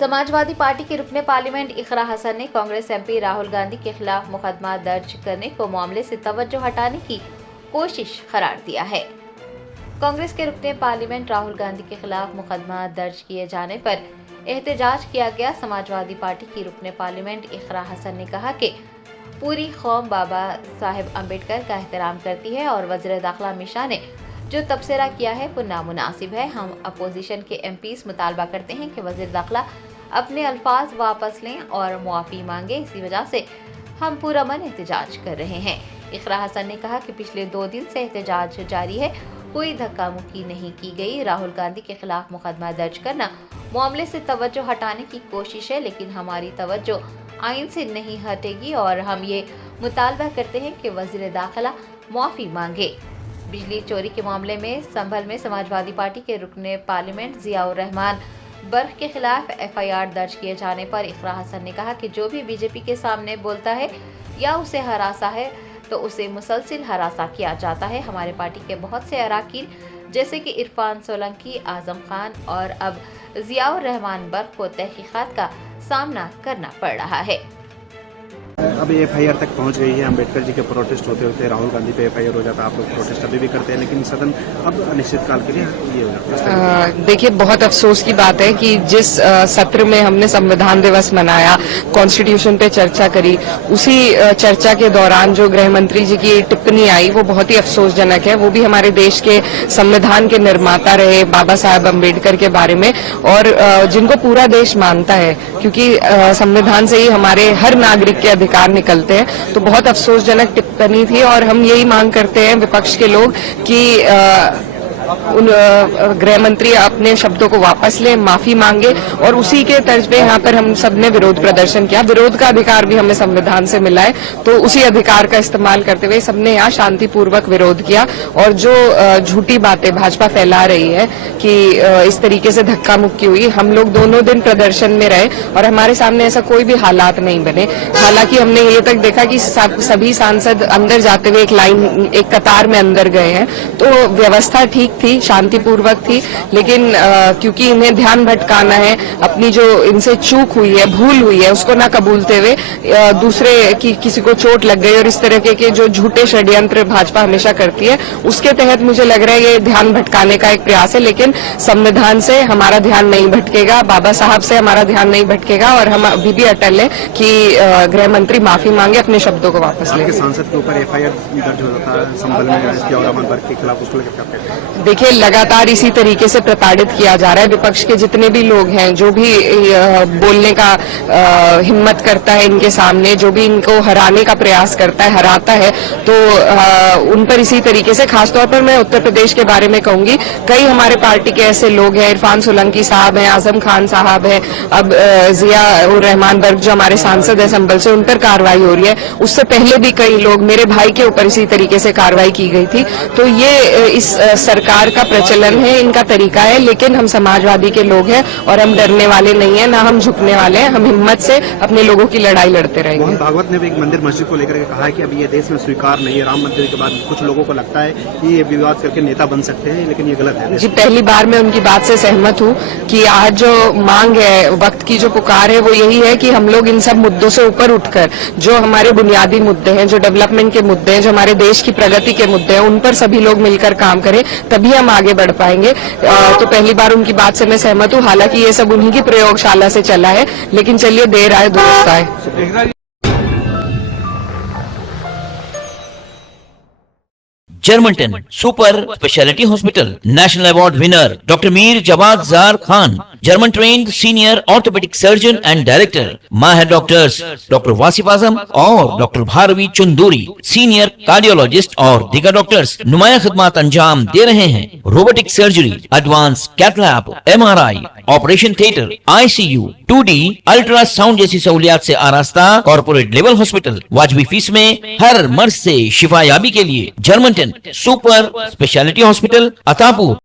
Samajwadi party के रुकने parliament इकरा हसन ने कांग्रेस एमपी राहुल गांधी के खिलाफ मुकदमा दर्ज करने को मामले से तवज्जो हटाने की कोशिश करार दिया है। कांग्रेस के रुकने पार्लियामेंट राहुल गांधी के खिलाफ मुकदमा दर्ज किए जाने पर एहतजाज किया गया। समाजवादी पार्टी की रुकने पार्लियामेंट इकरा हसन ने कहा कि पूरी कौम बाबा साहेब अम्बेडकर का एहतराम करती है और वज़ीर दाखिला अमित शाह ने जो तबसरा किया है वो नामुनासिब है। हम अपोजिशन के एमपीज मुतालबा करते हैं कि वज़ीर दाखिला अपने अल्फाज वापस लें और मुआफ़ी मांगे। इसी वजह से हम पुरअमन एहतजाज कर रहे हैं। इकरा हसन ने कहा कि पिछले 2 दिन से एहतजाज जारी है, कोई धक्का मुक्की नहीं की गई। राहुल गांधी के खिलाफ मुकदमा दर्ज करना मामले से तवज्जो हटाने की कोशिश है, लेकिन हमारी तवज्जो आइन से नहीं हटेगी और हम ये मुतालबा करते हैं कि वज़ीर दाखिला मुआफ़ी मांगे। बिजली चोरी के मामले में संभल में समाजवादी पार्टी के रुकने पार्लियामेंट ज़ियाउर रहमान बर्क के खिलाफ एफआईआर दर्ज किए जाने पर इकरा हसन ने कहा कि जो भी बीजेपी के सामने बोलता है या उसे हरासा है तो उसे मुसलसिल हरासा किया जाता है। हमारे पार्टी के बहुत से अराकीन जैसे कि इरफान सोलंकी, आजम खान और अब ज़ियाउर रहमान बर्क को तहकीकात का सामना करना पड़ रहा है। अब एफआईआर तक पहुंच गई है। अम्बेडकर जी के प्रोटेस्ट होते होते राहुल गांधी पे एफआईआर हो जाता है। आप लोग प्रोटेस्ट अभी भी करते हैं, लेकिन सदन अब अनिश्चितकाल के लिए ये हो जाता है। देखिए, बहुत अफसोस की बात है कि जिस सत्र में हमने संविधान दिवस मनाया, कॉन्स्टिट्यूशन पे चर्चा करी, उसी चर्चा के दौरान जो गृह मंत्री जी की टिप्पणी आई वो बहुत ही अफसोसजनक है। वो भी हमारे देश के संविधान के निर्माता रहे बाबा साहब अम्बेडकर के बारे में, और जिनको पूरा देश मानता है, क्योंकि संविधान से ही हमारे हर नागरिक के अधिकार निकलते हैं। तो बहुत अफसोसजनक टिप्पणी थी और हम यही मांग करते हैं विपक्ष के लोग कि उन गृह मंत्री अपने शब्दों को वापस लें, माफी मांगे, और उसी के तर्ज पे यहाँ पर हम सब ने विरोध प्रदर्शन किया। विरोध का अधिकार भी हमें संविधान से मिला है, तो उसी अधिकार का इस्तेमाल करते हुए सबने यहाँ शांतिपूर्वक विरोध किया। और जो झूठी बातें भाजपा फैला रही है कि इस तरीके से धक्का मुक्की हुई, हम लोग दोनों दिन प्रदर्शन में रहे और हमारे सामने ऐसा कोई भी हालात नहीं बने। हालांकि हमने ये तक देखा कि सभी सांसद अंदर जाते हुए एक कतार में अंदर गए हैं, तो व्यवस्था ठीक थी, शांतिपूर्वक थी, लेकिन क्योंकि इन्हें ध्यान भटकाना है, अपनी जो इनसे चूक हुई है, भूल हुई है, उसको ना कबूलते हुए दूसरे की किसी को चोट लग गई, और इस तरह के जो झूठे षड्यंत्र भाजपा हमेशा करती है, उसके तहत मुझे लग रहा है ये ध्यान भटकाने का एक प्रयास है। लेकिन संविधान से हमारा ध्यान नहीं भटकेगा, बाबा साहब से हमारा ध्यान नहीं भटकेगा, और हम अभी भी अटल है कि गृह मंत्री माफी मांगे, अपने शब्दों को वापस लें। सांसद के ऊपर एफआईआर दर्ज हो जाता है संभल में ज़ियाउर रहमान बर्क के खिलाफ, उसको लेकर क्या कहते हैं? देखिए, लगातार इसी तरीके से प्रताड़ित किया जा रहा है। विपक्ष के जितने भी लोग हैं, जो भी बोलने का हिम्मत करता है इनके सामने, जो भी इनको हराने का प्रयास करता है, हराता है, तो उन पर इसी तरीके से, खासतौर पर मैं उत्तर प्रदेश के बारे में कहूंगी, कई हमारे पार्टी के ऐसे लोग हैं, इरफान सोलंकी साहब हैं, आजम खान साहब हैं, अब ज़ियाउर रहमान बर्क जो हमारे सांसद है संभल से, उन पर कार्रवाई हो रही है। उससे पहले भी कई लोग, मेरे भाई के ऊपर इसी तरीके से कार्रवाई की गई थी। तो ये इस सरकार का प्रचलन है, इनका तरीका है, लेकिन हम समाजवादी के लोग हैं और हम डरने वाले नहीं है, ना हम झुकने वाले हैं। हम हिम्मत से अपने लोगों की लड़ाई लड़ते रहेंगे। मोहन भागवत ने भी एक मंदिर मस्जिद को लेकर कहा है कि अभी ये देश में स्वीकार नहीं है। राम मंदिर के बाद कुछ लोगों को लगता है कि ये विवाद करके नेता बन सकते हैं, लेकिन ये गलत है। जी, पहली बार मैं उनकी बात से सहमत हूँ कि आज जो मांग है, वक्त की जो पुकार है, वो यही है कि हम लोग इन सब मुद्दों से ऊपर उठकर जो हमारे बुनियादी मुद्दे हैं, जो डेवलपमेंट के मुद्दे हैं, जो हमारे देश की प्रगति के मुद्दे हैं, उन पर सभी लोग मिलकर काम करें, तभी हम आगे बढ़ पाएंगे। तो पहली बार उनकी बात से मैं सहमत हूँ। हालांकि ये सब उन्हीं की प्रयोगशाला से चला है, लेकिन चलिए, देर आए दुरुस्त आए। Germanton super speciality hospital, national award winner doctor Mir Jawad Jar Khan, German trained senior orthopaedic surgeon and director, माहिर डॉक्टर्स डॉक्टर वासिफ आजम और doctor Bharvi Chanduri, senior cardiologist और दीगर डॉक्टर्स नुमाया खिदमत अंजाम दे रहे हैं। Robotic surgery, advance cath lab, MRI, operation theatre, ICU, 2D ultrasound जैसी सहूलियात से आरास्ता कॉर्पोरेट लेवल हॉस्पिटल, वाजबी फीस में हर मर्ज से शिफायाबी के लिए Germanton super speciality hospital, Attapur.